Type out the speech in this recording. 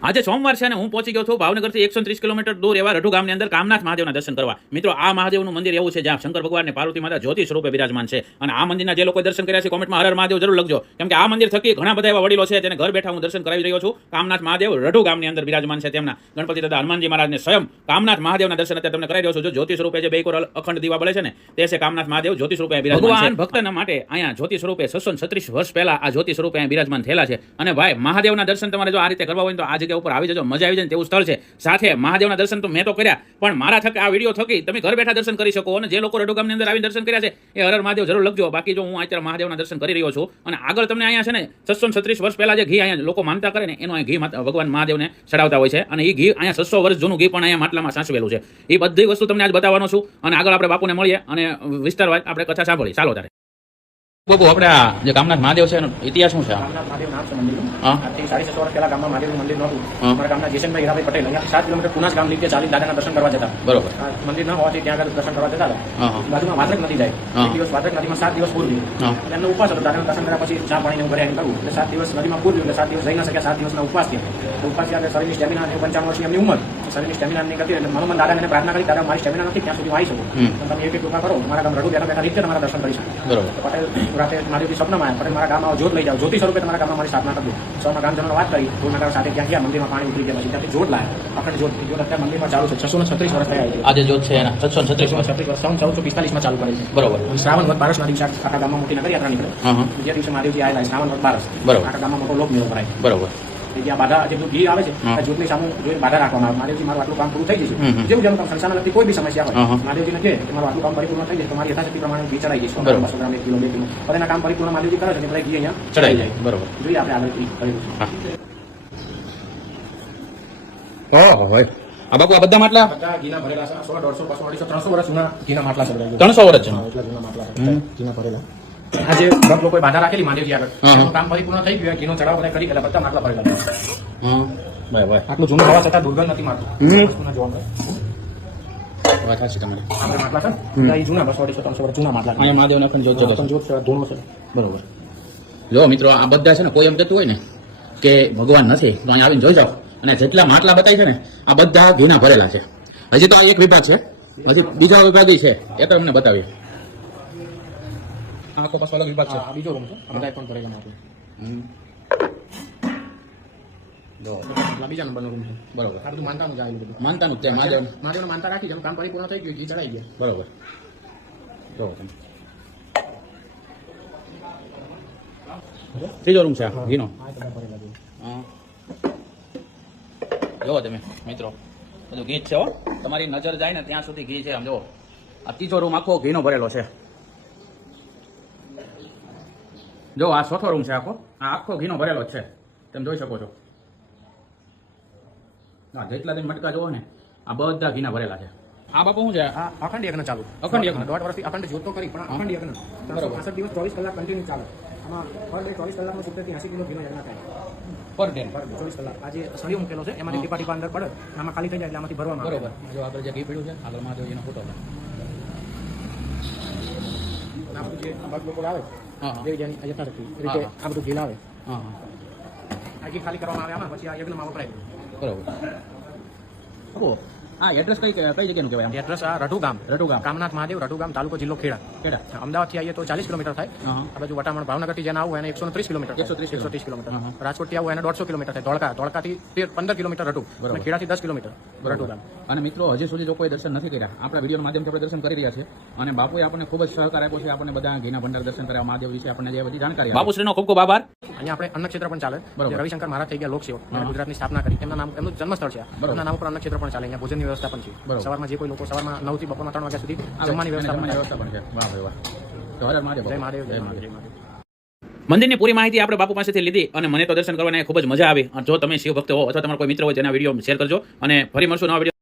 આજે સોમવાર છે અને હું પહોંચી ગયો છું ભાવનગરથી 130 કિલોમીટર દૂર એવા રઢુ ગામની અંદર કામનાથ મહાદેવના દર્શન કરવા। મિત્રો આ મહાદેવનું મંદિર એવું છે જ્યાં શંકર ભગવાન અને પાર્વતી માતા જ્યોતિ સ્વરૂપે બિરાજમાન છે અને આ મંદિરના જે લોકો દર્શન કર્યા છે કોમેન્ટમાં હર હર મહાદેવ જરૂર લખજો, કેમ કે આ મંદિર થકી ઘણા બધા એવા વડીલો છે જેને ઘર બેઠા હું દર્શન કરાવી રહ્યો છું। કામનાથ મહાદેવ રઢુ ગામની અંદર બિરાજમાન છે, તેમના ગણપતિ દાદા હનુમાનજી મહારાજને સ્વયં કામનાથ મહાદેવના દર્શન અત્યારે તમને કરાવી રહ્યો છું। જો જ્યોતિ સ્વરૂપે જે બે કોર અખંડ દીવા બળે છે ને તે છે કામનાથ મહાદેવ જ્યોતિ સ્વરૂપે બિરાજમાન છે। ભક્તના માટે અહીંયા જ્યોતિ સ્વરૂપે 636 વર્ષ પહેલા આ જ્યોતિ સ્વરૂપે અહીંયા બિરાજમાન થયેલા છે અને ભાઈ મહાદેવના દર્શન તમારે જો આ રીતે કરવા હોય તો આ જગ્યા ઉપર આવી જજો, મજા આવી જાય તેવું સ્થળ છે। સાથે મહાદેવના દર્શન તો મેં તો કર્યા, પણ મારા થકી આ વિડીયો થકી તમે ઘર બેઠા દર્શન કરી શકો અને જે લોકો રઢુ ગામની અંદર આવીને દર્શન કર્યા છે એ હર હર મહાદેવ જરૂર લખજો। બાકી જો હું અત્યારે મહાદેવના દર્શન કરી રહ્યો છું અને આગળ તમને અહીંયા છે ને 636 વર્ષ પહેલા જે ઘી અહીંયા લોકો માનતા કરે ને એનું અહીં ઘી ભગવાન મહાદેવને ચડાવતા હોય છે અને એ ઘી અહીંયા 600 વર્ષ જૂનું ઘી પણ અહીંયા માટલામાં સાચવેલું છે। એ બધી વસ્તુ તમને આજ બતાવવાનો છું અને આગળ આપણે બાપુને મળીએ અને વિસ્તારવાર આપણે કથા સાંભળીએ। ચાલો તારે બાપુ, આપણે આ જે કામનાથ મહાદેવ છે એનો ઇતિહાસ શું છે? કામનાથ મહાદેવ નામ છે મંદિરનું। આજથી 650 વર્ષ પહેલા ગામમાં મહાદેવનું મંદિર નહોતું। અમારા ગામના જેસનભાઈ હીરાભાઈ પટેલ અહીંયા 7 કિલોમીટર પુનાસ ગામ લીધે ચાલી દાદાના દર્શન કરવા જતા। બરોબર। મંદિર ન હોવાથી ત્યાં આગળ દર્શન કરવા જતા હતા। બાજુમાં વાત્રક નદી જાય, એક દિવસ વાત્રક નદીમાં 7 દિવસ પૂર્યું અને એમનો ઉપવાસ હતો। દાદાના દર્શન કર્યા પછી ચા પાણી ઘરે આવીને કરવું એટલે 7 દિવસ નદીમાં પૂર્યું એટલે 7 દિવસ જઈ ન શક્યા, 7 દિવસના ઉપવાસ થયા। ઉપવાસ થયા શરીરની સ્ટેમિના 95 વર્ષની એમની ઉંમર, શરીરની સ્ટેમિના નહીં કરતી એટલે મનોમન દાદાને પ્રાર્થના કરી, દાદા મારી સ્ટેમિના નથી ત્યાં સુધી આવી શકું, તમે એક કૃપા કરો, મારા ગામ રઢુ બેઠા બેઠા રીતે તમારા દર્શન કરી શકો। બરોબર। પટેલ રાતે મહાદેવજી સપનામાં આવ્યા, પટેલ મારા ગામમાં જોત લઈ જાઓ, જ્યોતિ સ્વરૂપે તમારા ગામમાં મારી સ્થાપના કરજો। સૌના ગામજનોને વાત કરી, ધૂળનગર સાથે ત્યાં ગયા, મંદિરમાં પાણી ઉતરી ગયા પછી ત્યાંથી જોત લાયા, અખંડ જોત અત્યારે મંદિરમાં ચાલુ છે। 636 વર્ષ થયા છે આજે જોત છે એના 636 વર્ષ 1445 ચાલુ કરે છે। બરોબર। શ્રાવણ વદ બારસના દિવસે આખા ગામમાં મોટી નગર યાત્રા નીકળે, જે દિવસે મહાદેવજી આવેલા શ્રાવણ વદ બારસ, આખા ગામમાં મોટો લોક મેળો ભરાય। બરોબર। જ્યાં બાધા જેટલું ઘી આવે છે જ્યોતની સામે જોઈને બાધા રાખવામાં આવે, મહાદેવજી મારું આટલું કામ પૂરું થઈ જશે, જેવું જેવું કામ સંસારના લગતી કોઈ બી સમસ્યા હોય મહાદેવજીને કહે કે મારું આટલું કામ પરિપૂર્ણ થઈ જાય તો મારી યથાશક્તિ પ્રમાણે ઘી ચડાઈ જઈશ, 200 ગ્રામ 1 કિલો 2 કિલો બધાના કામ પરિપૂર્ણ મહાદેવજી કરે છે એટલે ઘી અહીંયા ચડાઈ જાય। બરોબર। જોઈએ આપણે આગળ કર્યું છે। ઓહો ભાઈ, આ બાપુ આ બધા માટલા બધા ઘીના ભરેલા છે, 100 150 200 300 વર્ષ જૂના ઘીના માટલા છે, 300 વર્ષ છે એટલા જૂના માટલા ઘીના ભરેલા। આજે ભક્ત લોકોએ બાધા રાખેલી મહાદેવજી આગળ, એનું કામ પરિપૂર્ણ થઈ ગયું, ઘીનો ચડાવ બધા કરી એટલે બધા માટલા ભરેલા છે। ભાઈ આટલું જૂનું હોવા છતાં દુર્ગંધ નથી મારતું, જોવા મળે વાત સાચી તમારી। આપણે માટલા છે ને એ જૂના 200 300 વર્ષ જૂના માટલા અહીંયા મહાદેવને અખંડ જોત છે, ધૂણો છે। બરોબર। જો મિત્રો આ બધા છે ને કોઈ એમ કહેતું હોય ને કે ભગવાન નથી તો અહીંયા આવીને જોઈ જાઓ, અને જેટલા માટલા બતાવી છે ને આ બધા ઘીના ભરેલા છે। હજી તો આ એક વિભાગ છે, હજી બીજા વિભાગ છે એ તો અમને બતાવીએ। આખો પાછો અલગ વિભાગ છે, આ બીજો રૂમ છે, આ બધા પણ ભરેલા માટલા। જો બીજા નંબરનો રૂમ છે। બરોબર। આ બધું માનતાનું જ આવેલું, બધું માનતાનું જ છે, મહાદેવને માનતા રાખી, જેનું કામ પરિપૂર્ણ થઈ ગયું ઘી ચડાઈ ગયા। બરોબર। જો ત્રીજો રૂમ છે આ ઘીનો। જો તમે મિત્રો બધું ઘી છે હો, તમારી નજર જાય ને ત્યાં સુધી ઘી છે। આમ જો આ ત્રીજો રૂમ આખો ઘીનો ભરેલો છે। જો આ ચોથો રૂમ છે, આખો ઘીનો ભરેલો જ છે, તમે જોઈ શકો છો। હા, જેટલા તમે મટકા જોવો ને આ બધા ઘીના ભરેલા છે। આ બાપુ શું છે? આ અખંડ યજ્ઞ ચાલુ, અખંડ યજ્ઞ 1.5 વર્ષથી અખંડ જ્યોત તો કરી, પણ અખંડ યજ્ઞ 365 દિવસ 24 કલાક કન્ટિન્યુ ચાલે। આમાં પર ડે 24 કલાકમાં 70 થી 80 કિલો ઘીનો યજ્ઞ થાય પર ડે, 24 કલાક। આજે સળિયો મૂકેલો છે, એમાંથી ટીપા ટીપા અંદર પડે, આમાં ખાલી થઈ જાય એટલે આમાંથી ભરવામાં આવે। બરોબર। જો આગળ જે ઘી પડ્યું છે આગળ મહાદેવજીનો ફોટો છે। આ બધું જે ભક્ત લોકો આવે હા દેવી જેની યથાશક્તિ રીતે આ બધું ઘી લાવે, હા આ ઘી ખાલી કરવામાં આવે આમાં, પછી આ યજ્ઞમાં વપરાય। બરોબર। હા, એડ્રેસ કઈ જગ્યાનું કહેવાય? એડ્રેસ આ રઢુ ગામ, કામનાથ મહાદેવ રઢુ ગામ, તાલુકો જિલ્લો ખેડા। અમદાવાદથી આવીએ તો 40 કિલોમીટર થાય, આ બાજુ વટામણ ભાવનગરથી જેને આવું એને 130 કિલોમીટર, 130 કિલોમીટર। રાજકોટથી આવું એને 150 કિલોમીટર થાય, ધોળકાથી 15 કિલોમીટર રઢુ, અને ખેડાથી 10 કિલોમીટર રઢુ ગામ। અને મિત્રો હજી સુધી લોકોએ દર્શન નથી કર્યા, આપણા વિડીયોના માધ્યમથી આપણે દર્શન કરી રહ્યા છે અને બાપુએ આપણને ખૂબ જ સહકાર આપ્યો છે, આપણને બધા ઘીના ભંડાર દર્શન કર્યા, મહાદેવ વિશે આપણને જે બધી જાણકારી, બાપુશ્રીનો ખૂબ ખૂબ આભાર। અહીંયા આપણે અન્નક્ષેત્ર પણ ચાલે, રવિશંકર મહારાજ થઈ ગયા લોકસેવક, ગુજરાતની સ્થાપના કરી, એમના નામ એમનું જન્મસ્થળ છે, એમના નામ ઉપર અન્નક્ષેત્ર પણ ચાલે, અહીંયા ભોજનની વ્યવસ્થા પણ છે। સવારમાં જે કોઈ લોકો સવારમાં 9 થી બપોરના 3 વાગ્યા સુધી જમવાની વ્યવસ્થા પણ છે। વાહ ભાઈ વાહ, જય મહાદેવ, જય મહાદેવ, જય મહાદેવ। મંદિરની પૂરી માહિતી આપણે બાપુ પાસેથી લીધી અને મને તો દર્શન કરવાની ખૂબ જ મજા આવી। જો તમે શિવ ભક્ત હો અથવા તમારા કોઈ મિત્ર હોય તેના વિડીયો શેર કરજો અને ફરી મળશું નવા વિડીયો।